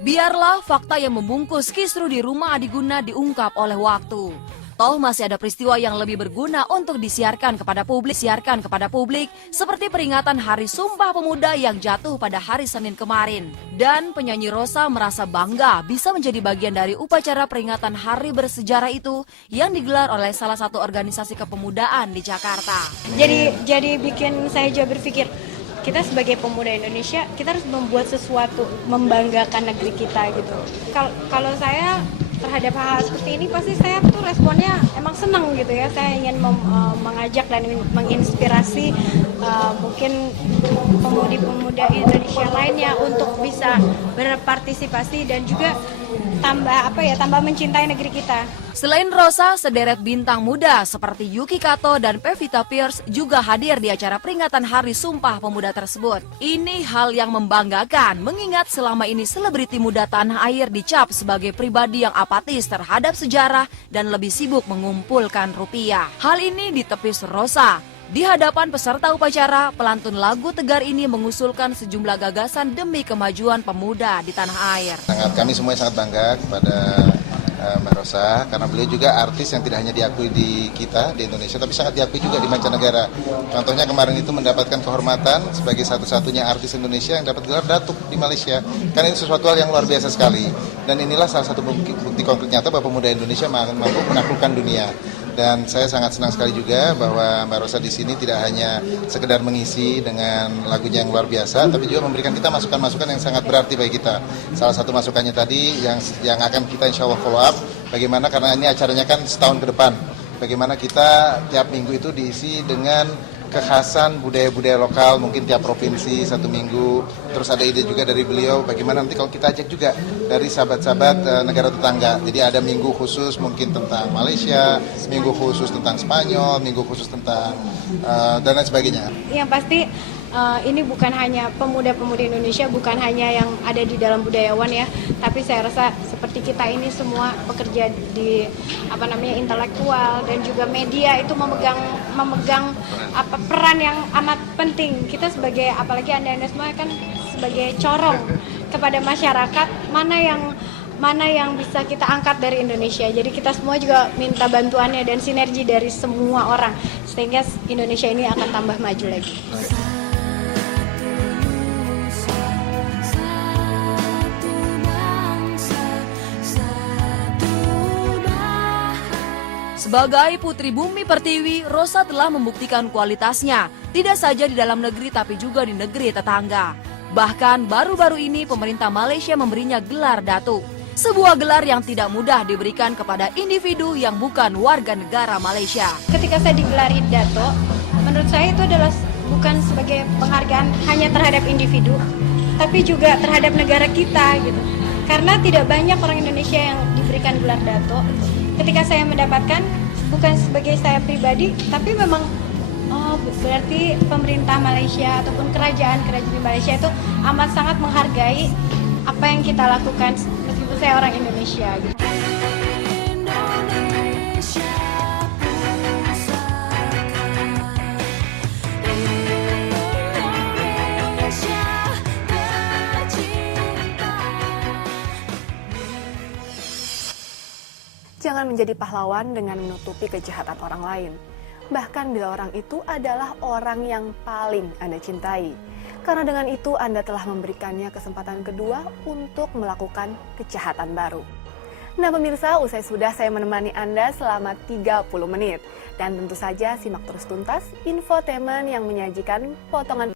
Biarlah fakta yang membungkus kisru di rumah Adiguna diungkap oleh waktu. Toh masih ada peristiwa yang lebih berguna untuk disiarkan kepada publik, seperti peringatan Hari Sumpah Pemuda yang jatuh pada hari Senin kemarin. Dan penyanyi Rosa merasa bangga bisa menjadi bagian dari upacara peringatan hari bersejarah itu yang digelar oleh salah satu organisasi kepemudaan di Jakarta. Jadi bikin saya juga berpikir, kita sebagai pemuda Indonesia, kita harus membuat sesuatu, membanggakan negeri kita gitu. Kalau saya terhadap hal seperti ini, pasti saya tuh responnya emang senang gitu ya. Saya ingin mengajak dan menginspirasi mungkin pemuda-pemuda Indonesia lainnya untuk bisa berpartisipasi dan juga tambah mencintai negeri kita. Selain Rosa, sederet bintang muda seperti Yuki Kato dan Pevita Pierce juga hadir di acara peringatan Hari Sumpah Pemuda tersebut. Ini hal yang membanggakan, mengingat selama ini selebriti muda tanah air dicap sebagai pribadi yang apatis terhadap sejarah dan lebih sibuk mengumpulkan rupiah. Hal ini ditepis Rosa. Di hadapan peserta upacara, pelantun lagu Tegar ini mengusulkan sejumlah gagasan demi kemajuan pemuda di tanah air. Kami semua sangat bangga kepada Mbak Rosa, karena beliau juga artis yang tidak hanya diakui di kita, di Indonesia, tapi sangat diakui juga di mancanegara. Contohnya kemarin itu mendapatkan kehormatan sebagai satu-satunya artis Indonesia yang dapat gelar datuk di Malaysia. Karena ini sesuatu hal yang luar biasa sekali. Dan inilah salah satu bukti konkret nyata bahwa pemuda Indonesia mampu menaklukkan dunia. Dan saya sangat senang sekali juga bahwa Mbak Rosa di sini tidak hanya sekedar mengisi dengan lagunya yang luar biasa, tapi juga memberikan kita masukan-masukan yang sangat berarti bagi kita. Salah satu masukannya tadi yang akan kita insya Allah follow up, bagaimana, karena ini acaranya kan setahun ke depan, bagaimana kita tiap minggu itu diisi dengan kekhasan budaya-budaya lokal, mungkin tiap provinsi satu minggu. Terus ada ide juga dari beliau bagaimana nanti kalau kita ajak juga dari sahabat-sahabat negara tetangga. Jadi ada minggu khusus mungkin tentang Malaysia, minggu khusus tentang Spanyol, minggu khusus tentang dan lain sebagainya. Yang pasti ini bukan hanya pemuda-pemudi Indonesia, bukan hanya yang ada di dalam budayawan ya, tapi saya rasa seperti kita ini semua pekerja di intelektual dan juga media itu memegang peran yang amat penting. Kita sebagai, apalagi Anda semua kan sebagai corong kepada masyarakat, mana yang bisa kita angkat dari Indonesia. Jadi kita semua juga minta bantuannya dan sinergi dari semua orang sehingga Indonesia ini akan tambah maju lagi. Sebagai putri bumi pertiwi, Rosa telah membuktikan kualitasnya, tidak saja di dalam negeri tapi juga di negeri tetangga. Bahkan baru-baru ini pemerintah Malaysia memberinya gelar datuk. Sebuah gelar yang tidak mudah diberikan kepada individu yang bukan warga negara Malaysia. Ketika saya digelari datuk, menurut saya itu adalah bukan sebagai penghargaan hanya terhadap individu, tapi juga terhadap negara kita gitu. Karena tidak banyak orang Indonesia yang diberikan gelar datuk. Ketika saya mendapatkan, bukan sebagai saya pribadi, tapi memang berarti pemerintah Malaysia ataupun kerajaan di Malaysia itu amat sangat menghargai apa yang kita lakukan meskipun saya orang Indonesia gitu. Jangan menjadi pahlawan dengan menutupi kejahatan orang lain. Bahkan bila orang itu adalah orang yang paling Anda cintai. Karena dengan itu Anda telah memberikannya kesempatan kedua untuk melakukan kejahatan baru. Nah pemirsa, usai sudah saya menemani Anda selama 30 menit. Dan tentu saja simak terus tuntas infotainment yang menyajikan potongan